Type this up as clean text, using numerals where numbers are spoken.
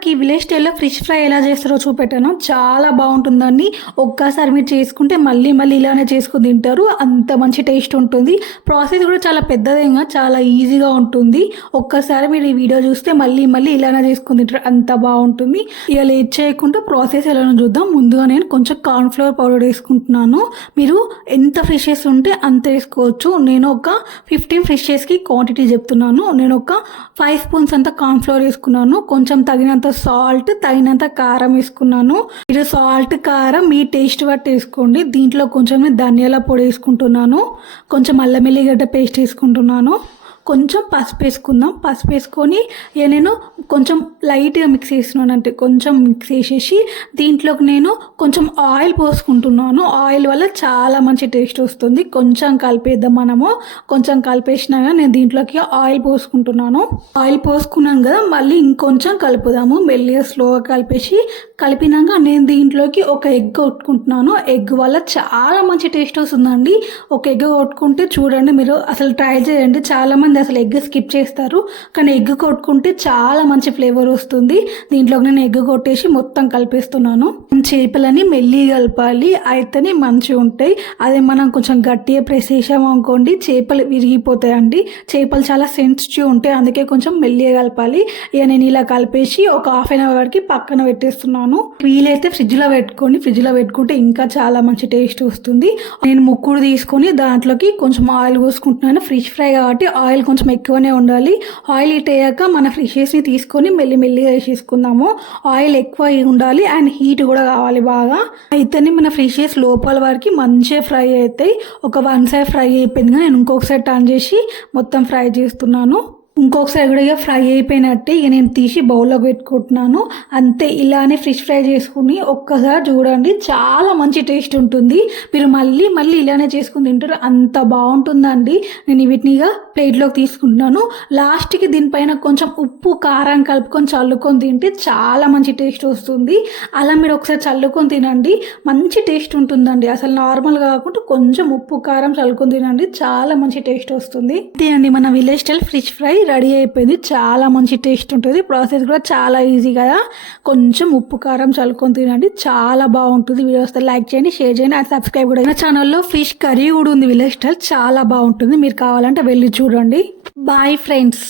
వాళ్ళకి విలేజ్ స్టైల్లో fish fry ఎలా చేస్తారో చూపెట్టాను. చాలా బాగుంటుందండి. ఒక్కసారి మీరు చేసుకుంటే మళ్ళీ మళ్ళీ ఇలానే చేసుకుని తింటారు. అంత మంచి టేస్ట్ ఉంటుంది. ప్రాసెస్ కూడా చాలా పెద్దదేగా, చాలా ఈజీగా ఉంటుంది. ఒక్కసారి మీరు ఈ వీడియో చూస్తే మళ్ళీ మళ్ళీ ఇలానే చేసుకుని తింటారు. అంత బాగుంటుంది. ఇక లేట్ చేయకుండా ప్రాసెస్ ఎలానో చూద్దాం. ముందుగా నేను కొంచెం కార్న్ఫ్లవర్ పౌడర్ వేసుకుంటున్నాను. మీరు ఎంత ఫిషెస్ ఉంటే అంత వేసుకోవచ్చు. నేను ఒక 15 ఫిషెస్కి క్వాంటిటీ చెప్తున్నాను. నేను ఒక 5 స్పూన్స్ అంత కార్న్ఫ్లవర్ వేసుకున్నాను. కొంచెం తగినంత సాల్ట్, తగినంత కారం వేసుకున్నాను. మీరు సాల్ట్ కారం మీ టేస్ట్ బట్టి వేసుకోండి. దీంట్లో కొంచెం ధనియాల పొడి వేసుకుంటున్నాను. కొంచెం అల్లం వెల్లిగడ్డ పేస్ట్ వేసుకుంటున్నాను. కొంచెం పసుపు వేసుకుందాం. పసుపు వేసుకొని ఇక నేను కొంచెం లైట్గా మిక్స్ చేస్తున్నాను. అంటే కొంచెం మిక్స్ చేసేసి దీంట్లోకి నేను కొంచెం ఆయిల్ పోసుకుంటున్నాను. ఆయిల్ వల్ల చాలా మంచి టేస్ట్ వస్తుంది. కొంచెం కలిపేద్దాం మనము. కొంచెం కలిపేసినాక నేను దీంట్లోకి ఆయిల్ పోసుకుంటున్నాను. ఆయిల్ పోసుకున్నాను కదా, మళ్ళీ ఇంకొంచెం కలుపుదాము. మెల్లిగా స్లోగా కలిపినాక నేను దీంట్లోకి ఒక ఎగ్ కొట్టుకుంటున్నాను. ఎగ్ వల్ల చాలా మంచి టేస్ట్ వస్తుందండి. ఒక ఎగ్ కొట్టుకుంటే చూడండి, మీరు అసలు ట్రై చేయండి. చాలామంది అసలు ఎగ్ స్కిప్ చేస్తారు, కానీ ఎగ్ కొట్టుకుంటే చాలా మంచి ఫ్లేవర్ వస్తుంది. దీంట్లోకి నేను ఎగ్ కొట్టేసి మొత్తం కలిపేస్తున్నాను. చేపలని మెల్లి కలపాలి, అయితేనే మంచిగా ఉంటాయి. అదే మనం కొంచెం గట్టిగా ప్రెస్ చేసామనుకోండి చేపలు విరిగిపోతాయండి. చేపలు చాలా సెన్సిటివ్ ఉంటాయి, అందుకే కొంచెం మెల్లిగా కలపాలి. ఇక నేను ఇలా కలిపేసి ఒక హాఫ్ అన్ అవర్కి పక్కన పెట్టేస్తున్నాను. వీలైతే ఫ్రిడ్జ్లో పెట్టుకోండి. ఫ్రిడ్జ్లో పెట్టుకుంటే ఇంకా చాలా మంచి టేస్ట్ వస్తుంది. నేను ముక్కుడు తీసుకొని దాంట్లోకి కొంచెం ఆయిల్ పోసుకుంటున్నాను. ఫిష్ ఫ్రై కాబట్టి ఆయిల్ కొంచెం ఎక్కువనే ఉండాలి. ఆయిల్ హీట్ అయ్యాక మన ఫిషెస్ని తీసుకొని మెల్లిమెల్లిగా వేసేసుకుందాము. ఆయిల్ ఎక్కువ ఉండాలి అండ్ హీట్ కూడా కావాలి బాగా. అయితేనే మన ఫిషెస్ లోపల వరకు మంచిగా ఫ్రై అవుతాయి. ఒక 1 సైడ్ ఫ్రై అయిపోయింది, నేను ఇంకొకసారి టర్న్ చేసి మొత్తం ఫ్రై చేస్తున్నాను. ఇంకొకసారి కూడా ఇక ఫ్రై అయిపోయినట్టే ఇక నేను తీసి బౌల్లోకి పెట్టుకుంటున్నాను. అంతే, ఇలానే ఫిష్ ఫ్రై చేసుకుని ఒక్కసారి చూడండి, చాలా మంచి టేస్ట్ ఉంటుంది. మీరు మళ్ళీ మళ్ళీ ఇలానే చేసుకుని తింటారు. అంత బాగుంటుందండి. నేను వీటిని ఇక ప్లేట్లోకి తీసుకుంటున్నాను. లాస్ట్కి దీనిపైన కొంచెం ఉప్పు కారం కలుపుకొని చల్లుకొని తింటే చాలా మంచి టేస్ట్ వస్తుంది. అలా మీరు ఒకసారి చల్లుకొని తినండి, మంచి టేస్ట్ ఉంటుందండి. అసలు నార్మల్ కాకుండా కొంచెం ఉప్పు కారం చల్లుకొని తినండి, చాలా మంచి టేస్ట్ వస్తుంది. ఇదే అండి మన village style fish fry ready అయిపోయింది. చాలా మంచి టేస్ట్ ఉంటుంది. ప్రాసెస్ కూడా చాలా ఈజీ కదా. కొంచెం ఉప్పు కారం చల్లుకొని తినండి, చాలా బాగుంటుంది. వీడియో వస్తే లైక్ చేయండి, షేర్ చేయండి అండ్ సబ్స్క్రైబ్ కూడా. నా ఛానల్లో ఫిష్ కర్రీ కూడా ఉంది విలేజ్ స్టైల్, చాలా బాగుంటుంది. మీరు కావాలంటే వెళ్ళి చూడండి. Boy friends.